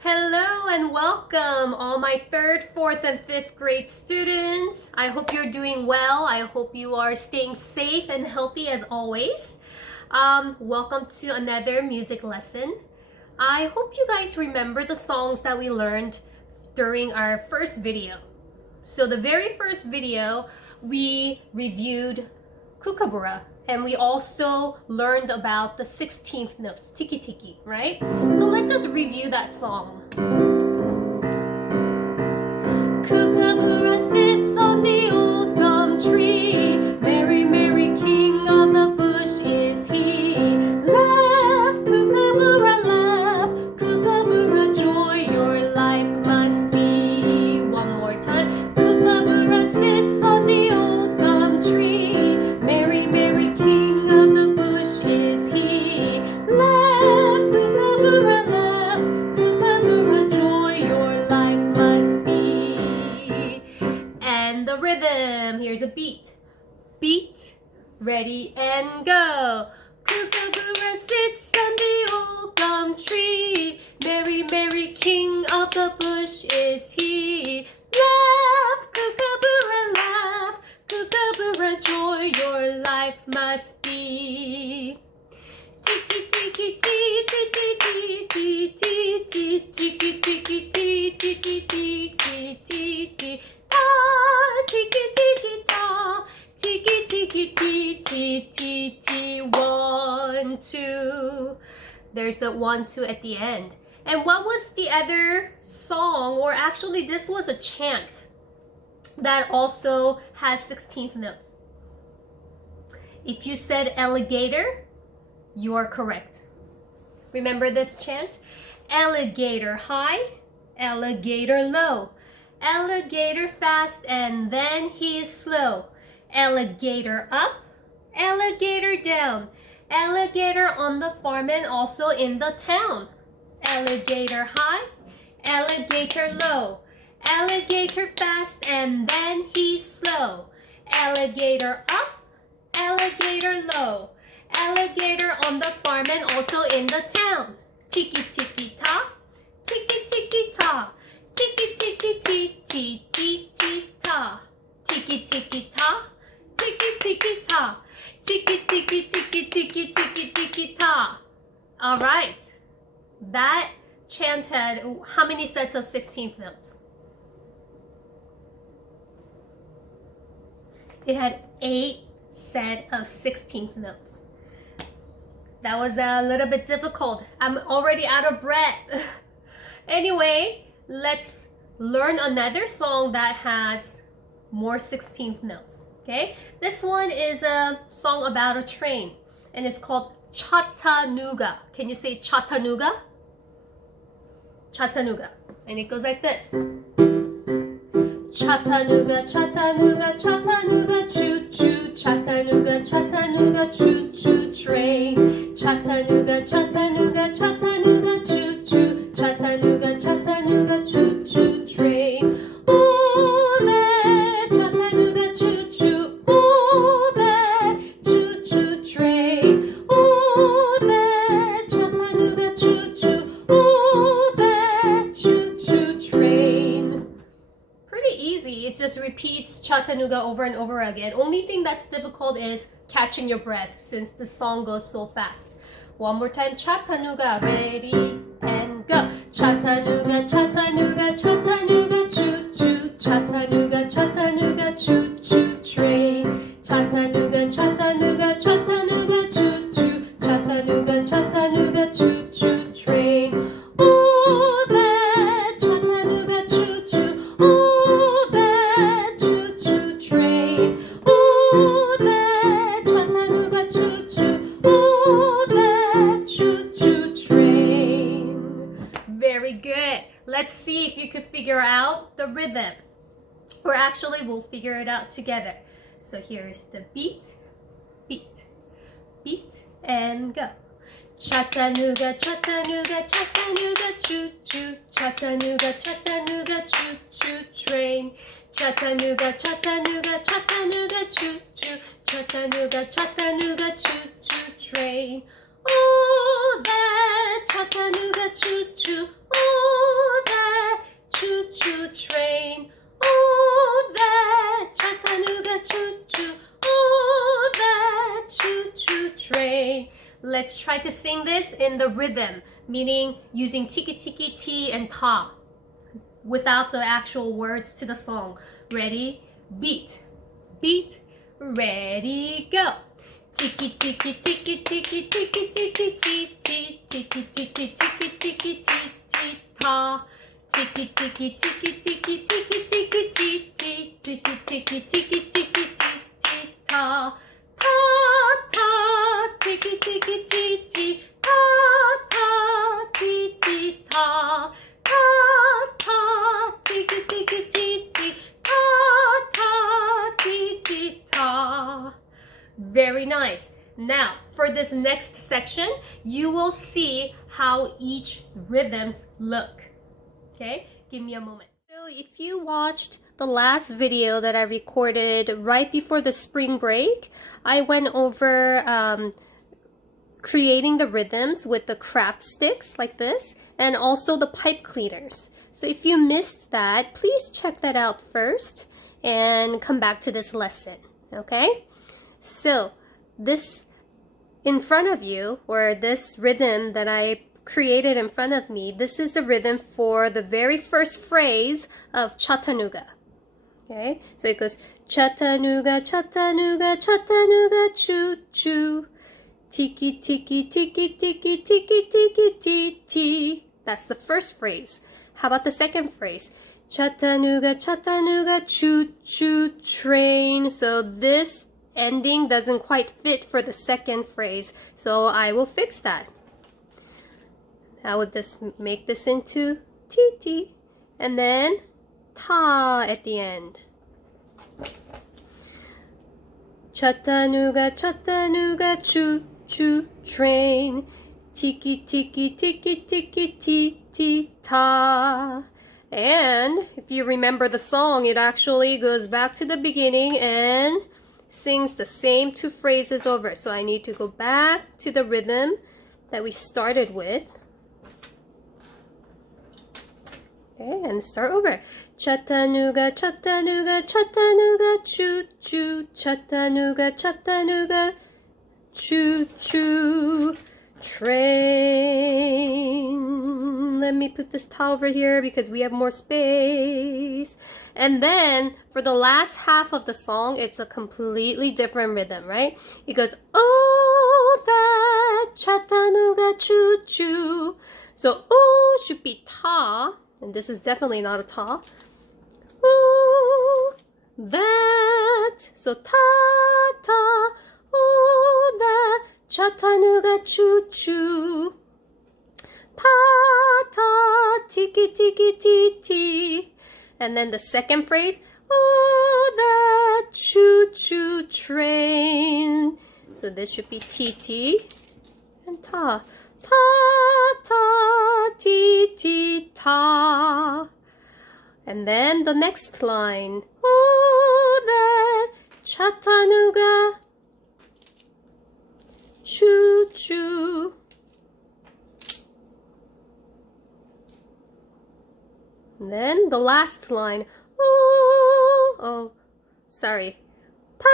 Hello and welcome all my 3rd, 4th, and 5th grade students. I hope you're doing well. I hope you are staying safe and healthy as always. Welcome to another music lesson. I hope you guys remember the songs that we learned during our first video. So the very first video, we reviewed Kookaburra. And we also learned about the 16th notes, TIKITIKI, right? So let's just review that song. Kookaburra sits on the old gum tree. Merry, merry king of the bush is he. Laugh, Kookaburra, laugh. Kookaburra, joy your life must be. One more time. Kookaburra sits on the old gum tree. Merry, merry king of the bush is he. Laugh, Kookaburra, laugh. Kookaburra, joy your life must be. And the rhythm, here's a beat. Beat, ready and go. Kookaburra sits on the old gum tree. Merry, merry king of the bush is he. Laugh, Kookaburra, laugh. Kookaburra, joy your life must be. Tiki tiki tee tiki tee tee tee tee tiki tiki tee tiki tee tee tee ta tiki tiki ta tiki tiki tee tee tee tee 1 2. There's the 1 2 at the end. And what was the other song, or actually this was a chant that also has 16th notes? If you said alligator, you are correct. Remember this chant? Alligator high, alligator low. Alligator fast and then he's slow. Alligator up, alligator down. Alligator on the farm and also in the town. Alligator high, alligator low. Alligator fast and then he's slow. Alligator up, alligator low. Alligator on the farm and also in the town. Tiki tiki ta, tiki tiki ta, tiki tiki tee tee tee tee ta. Tiki tiki ta, tiki tiki ta, tiki tiki tiki tiki tiki tiki ta. All right, that chant had how many sets of 16th notes? It had 8 set of 16th notes. That was a little bit difficult. I'm already out of breath. Anyway, let's learn another song that has more 16th notes. Okay, this one is a song about a train, and it's called Chattanooga. Can you say Chattanooga? Chattanooga. And it goes like this. Chattanooga, Chattanooga, Chattanooga, choo-choo. Chattanooga, Chattanooga, choo-choo train. Chattanooga, Chattanooga, Chattanooga, choo-choo. Chattanooga, Chattanooga, choo-choo train. Ooh, there, Chattanooga, choo-choo. Ooh, there, choo-choo train. Ooh, there, Chattanooga, choo-choo. Ooh, there, choo-choo train. Pretty easy. It just repeats Chattanooga over and over again. Only thing that's difficult is catching your breath since the song goes so fast. One more time. Chattanooga, ready and go. Chattanooga, Chattanooga, Chattanooga, choo-choo. Chattanooga, Chattanooga, choo-choo train. Chattanooga, Chattanooga, Chattanooga, choo-choo. Chattanooga, Chattanooga, choo-choo train. Ooh, there, Chattanooga, choo-choo. Ooh, there, choo-choo train. Ooh, there, Chattanooga, choo-choo. Ooh, there, choo-choo train. Very good. Let's see if you could figure out the rhythm. Or actually, we'll figure it out together. So here's the beat, beat, beat, and go. Chattanooga, Chattanooga, Chattanooga, choo-choo. Chattanooga, Chattanooga, choo-choo train. Chattanooga, Chattanooga, Chattanooga, choo-choo. Chattanooga, Chattanooga, choo-choo train. Oh, there, Chattanooga, choo-choo. Oh, let's try to sing this in the rhythm, meaning using tiki-tiki, ti, and ta, without the actual words to the song. Ready? Beat, beat, ready, go. Tiki tiki tiki tiki tiki tiki ti ti tiki tiki tiki tiki ti ti ta. Tiki tiki tiki tiki tiki tiki ti ti tiki tiki tiki tiki ti ti ta. Ta ta tiki tiki ti ti ta ta ti ti ta. Ta ta tiki tiki ti ti ta ta ti ti ta. Very nice. Now, for this next section, you will see how each rhythms look. Okay, give me a moment. So if you watched the last video that I recorded right before the spring break, I went over creating the rhythms with the craft sticks like this, and also the pipe cleaners. So if you missed that, please check that out first and come back to this lesson, okay? So this in front of you, or this rhythm that I created in front of me, this is the rhythm for the very first phrase of Chattanooga. Okay, so it goes Chattanooga, Chattanooga, Chattanooga, choo choo, tiki tiki tiki tiki tiki tiki ti ti. That's the first phrase. How about the second phrase? Chattanooga, Chattanooga, choo choo train. So this ending doesn't quite fit for the second phrase, so I will fix that. I will just make this into ti, and then ta at the end. Chattanooga, Chattanooga, choo choo train, tiki tiki tiki tiki ti ti ta. And if you remember the song, it actually goes back to the beginning and sings the same two phrases over. So I need to go back to the rhythm that we started with. Okay, and start over. Chattanooga, Chattanooga, Chattanooga, choo choo, Chattanooga, Chattanooga, choo choo train. Let me put this towel over here because we have more space. And then for the last half of the song, it's a completely different rhythm, right? It goes, oh, that Chattanooga choo choo. So, oh should be ta, and this is definitely not a ta. Oh, that. So, ta ta, oh, that Chattanooga choo choo. Ta ta, tiki tiki ti ti. And then the second phrase, oh, that choo choo train. So this should be ti ti and ta. Ta ta, ti ti ta. And then the next line, oh, that Chattanooga choo choo. And then the last line, oh, sorry, ta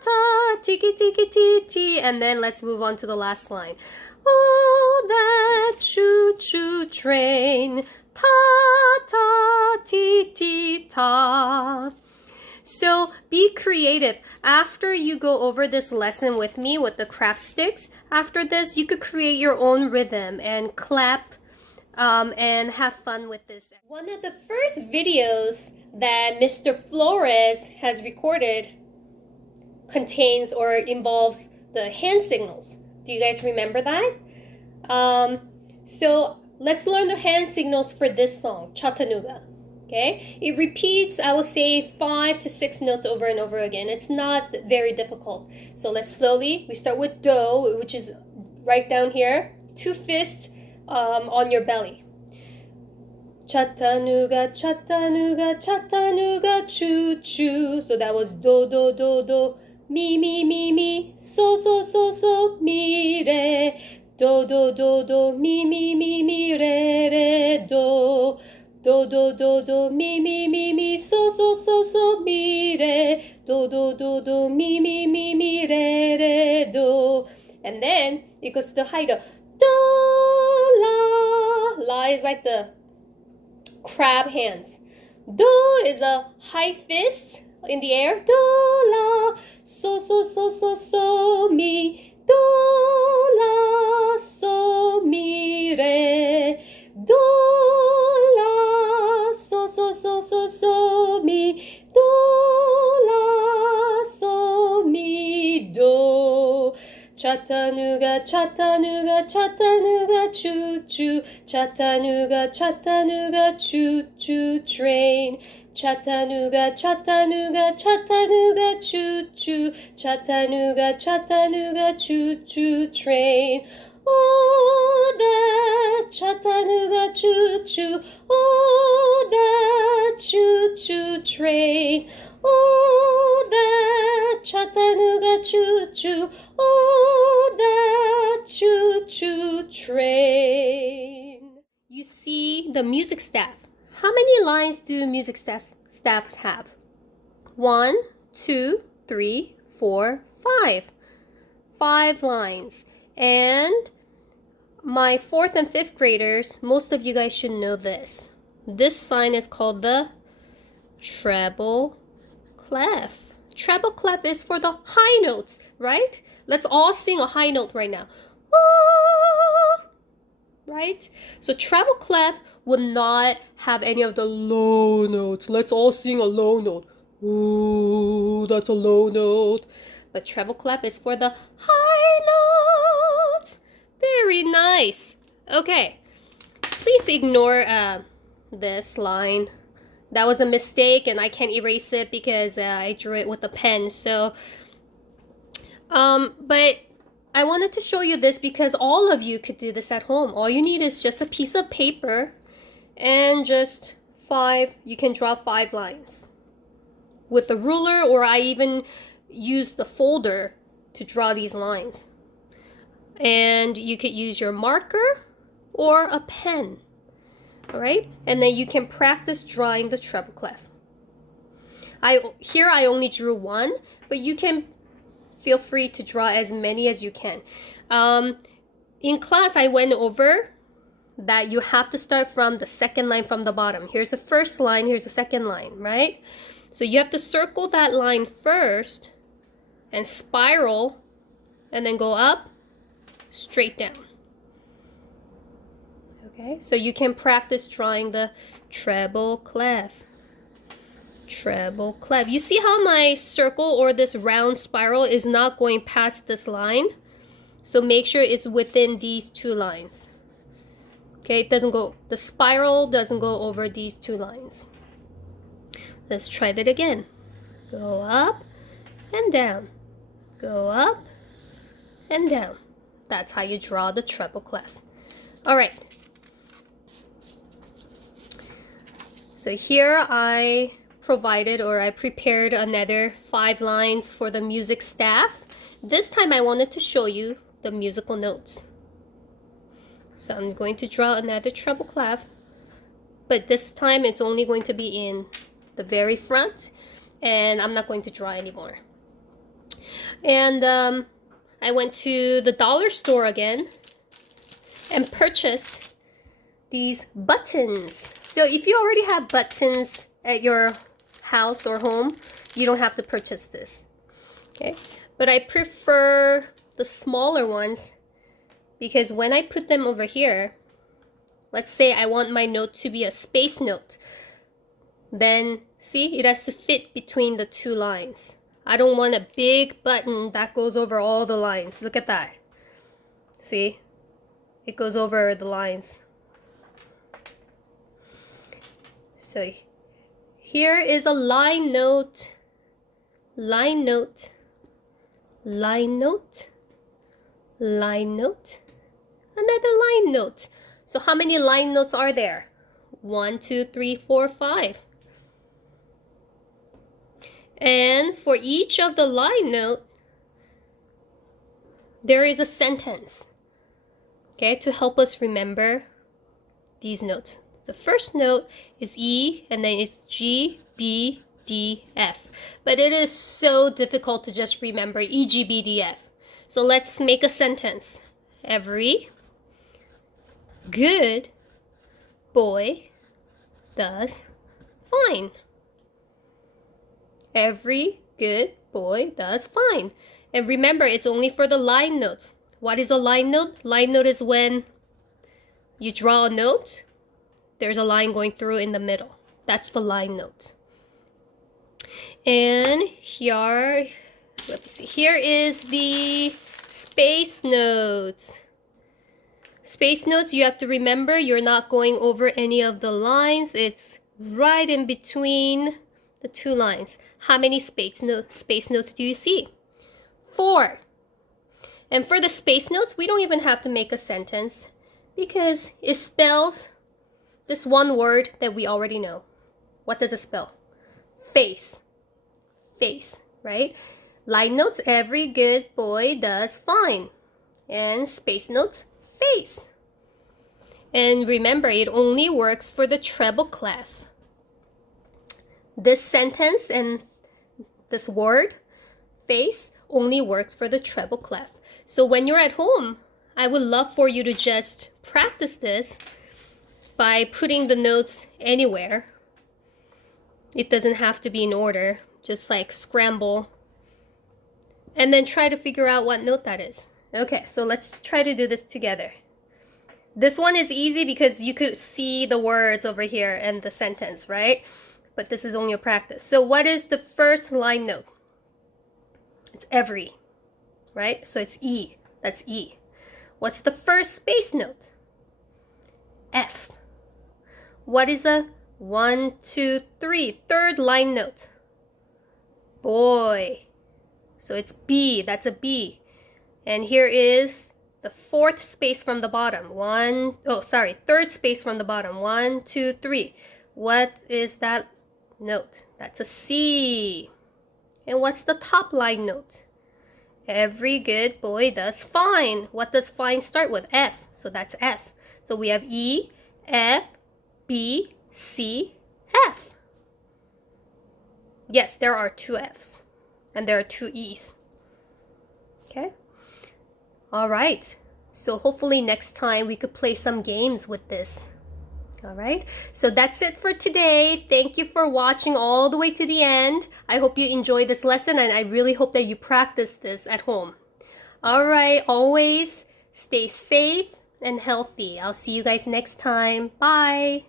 ta, tiki tiki ti ti, and then let's move on to the last line. Oh, that choo choo train, ta ta, ti ti ta. So be creative. After you go over this lesson with me with the craft sticks, after this you could create your own rhythm and clap and have fun with this. One of the first videos that Mr. Flores has recorded contains or involves the hand signals. Do you guys remember that? So let's learn the hand signals for this song, Chattanooga. Okay, it repeats, I will say 5 to 6 notes over and over again. It's not very difficult. So let's slowly, we start with do, which is right down here, 2 fists on your belly. Chattanooga, Chattanooga, Chattanooga, choo choo. So that was do, do, do, do, mi, mi, mi, mi, so, so, so, so, mi, re, do, do, do, do, mi, mi, mi, mi, re, re, do. Do do do do mi mi mi mi so so so so mi re do do do do mi mi mi mi re re do. And then It goes to the high note. Do, la. La is like the crab hands. Do is a high fist in the air. Do, la. So, so, so, so, so, mi. Do, la. So, mi, re. Do, la. So, so, so, so, so, mi. Do, la. So, mi, do. Chattanooga, Chattanooga, Chattanooga, choo-choo. Chattanooga, Chattanooga, choo-choo train. Chattanooga, Chattanooga, Chattanooga, choo-choo. Chattanooga, Chattanooga, choo-choo train. Oh, that Chattanooga choo-choo. Oh, that choo-choo train. Oh, that Chattanooga choo-choo. Oh, that choo-choo train. You see the music staff. How many lines do music staffs have? 1, 2, 3, 4, 5. 5 lines. And my 4th and 5th graders, most of you guys should know this. This sign is called the treble clef. Treble clef is for the high notes, right? Let's all sing a high note right now. Ah, right? So treble clef would not have any of the low notes. Let's all sing a low note. Ooh, that's a low note. But treble clef is for the high notes. Very nice. Okay, please ignore this line. That was a mistake and I can't erase it because I drew it with a pen. So, but I wanted to show you this because all of you could do this at home. All you need is just a piece of paper and just 5, you can draw 5 lines with a ruler, or I even use the folder to draw these lines. And you could use your marker or a pen. All right, and then you can practice drawing the treble clef. Here I only drew 1, but you can feel free to draw as many as you can. In class, I went over that you have to start from the 2nd line from the bottom. Here's the 1st line, here's the 2nd line, right? So you have to circle that line first and spiral and then go up, straight down. Okay, so you can practice drawing the treble clef. Treble clef. You see how my circle or this round spiral is not going past this line? So make sure it's within these 2 lines. Okay, it doesn't go, the spiral doesn't go over these 2 lines. Let's try that again. Go up and down. Go up and down. That's how you draw the treble clef. All right. So here I prepared another 5 lines for the music staff. This time I wanted to show you the musical notes. So I'm going to draw another treble clef, but this time it's only going to be in the very front, and I'm not going to draw anymore. And I went to the dollar store again and purchased these buttons. So if you already have buttons at your house or home, you don't have to purchase this. Okay, but I prefer the smaller ones because when I put them over here, let's say I want my note to be a space note, then see, it has to fit between the 2 lines. I don't want a big button that goes over all the lines. Look at that. See, it goes over the lines. So here is a line note, line note, line note, line note, another line note. So how many line notes are there? 1, 2, 3, 4, 5. And for each of the line note, there is a sentence, okay, to help us remember these notes. The first note is E, and then it's G, B, D, F. But it is so difficult to just remember E, G, B, D, F. So let's make a sentence. Every good boy does fine. Every good boy does fine. And remember, it's only for the line notes. What is a line note? Line note is when you draw a note, there's a line going through in the middle. That's the line note. And here, let me see, here is the space notes. Space notes, you have to remember you're not going over any of the lines. It's right in between the two lines. How many space notes do you see? 4. And for the space notes, we don't even have to make a sentence because it spells this one word that we already know. What does it spell? Face. Face, right? Line notes, every good boy does fine. And space notes, face. And remember, it only works for the treble clef. This sentence and this word, face, only works for the treble clef. So when you're at home, I would love for you to just practice this by putting the notes anywhere. It doesn't have to be in order. Just like scramble. And then try to figure out what note that is. Okay, so let's try to do this together. This one is easy because you could see the words over here and the sentence, right? But this is only a practice. So what is the first line note? It's every, right? So it's E. That's E. What's the first space note? F. What is the 1, 2, 3 third line note? Boy. So it's B. That's a B. And here is the fourth space from the bottom. Third space from the bottom. 1, 2, 3. What is that note? That's a C. And what's the top line note? Every good boy does fine. What does fine start with? F. So that's F. So we have E, F, B, C, F. Yes, there are 2 F's. And there are 2 E's. Okay? All right. So hopefully next time we could play some games with this. All right. So that's it for today. Thank you for watching all the way to the end. I hope you enjoyed this lesson and I really hope that you practice this at home. All right. Always stay safe and healthy. I'll see you guys next time. Bye.